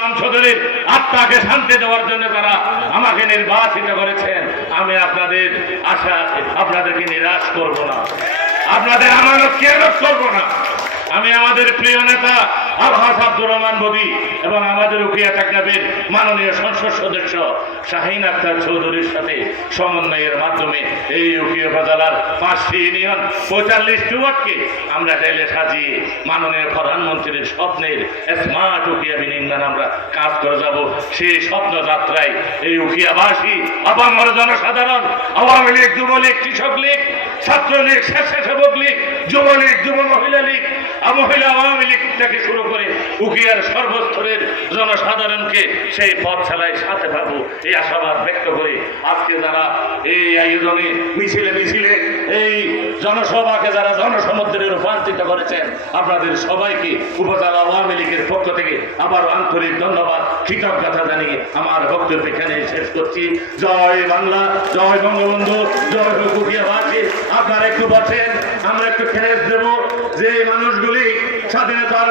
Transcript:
সংসদের আত্মাকে শান্তি দেওয়ার জন্য তারা আমাকে নির্বাচিত করেছেন। আমি আপনাদের আশা আপনাদেরকে নিরাশ করব না, আপনাদের আমানত খেয়ানত করব না। আমি আমাদের প্রিয় নেতা আলহাজ আব্দুর রহমান বদি এবং আমাদের উকিয়া টাকনাবের মাননীয় সংসদ সদস্য শাহিন আক্তার চৌধুরীর সাথে সমন্বয়ের মাধ্যমে এই উকিয়া উপজেলার 5টি ইউনিয়ন 45টি ওয়ার্ডকে আমরা চাইলে সাজিয়ে মাননীয় প্রধানমন্ত্রীর স্বপ্নের স্মার্ট উকিয়া বিনির্মাণ আমরা কাজ করে যাব। সেই স্বপ্ন যাত্রায় এই উকিয়াবাসী, আপামর জনসাধারণ, আওয়ামী লীগ, যুবলীগ, কৃষক লীগ, ছাত্রলীগ, স্বেচ্ছাসেবক লীগ, যুবলীগ, যুব মহিলা লীগ, মহিলা আওয়ামী লীগ থেকে শুরু করে উকিয়ার সর্বস্তরের জনসাধারণকে সেই পথ চালায় সাথে পাবো এই আশাবাদ ব্যক্ত করে আজকে যারা এই আয়োজনে মিছিলে এই জনসভাকে যারা জনসমুদ্রে রূপান্তরিত করেছেন, আপনাদের সবাইকে উপজেলা আওয়ামী লীগের পক্ষ থেকে আবার আন্তরিক ধন্যবাদ, কৃতজ্ঞতা জানিয়ে আমার বক্তব্য এখানে শেষ করছি। জয় বাংলা, জয় বঙ্গবন্ধু, জয় হোক উকিয়াবাসী। আপনারা একটু বসেন, আমরা একটু খেয়ে দেব। যে মানুষগুলি স্বাধীনতার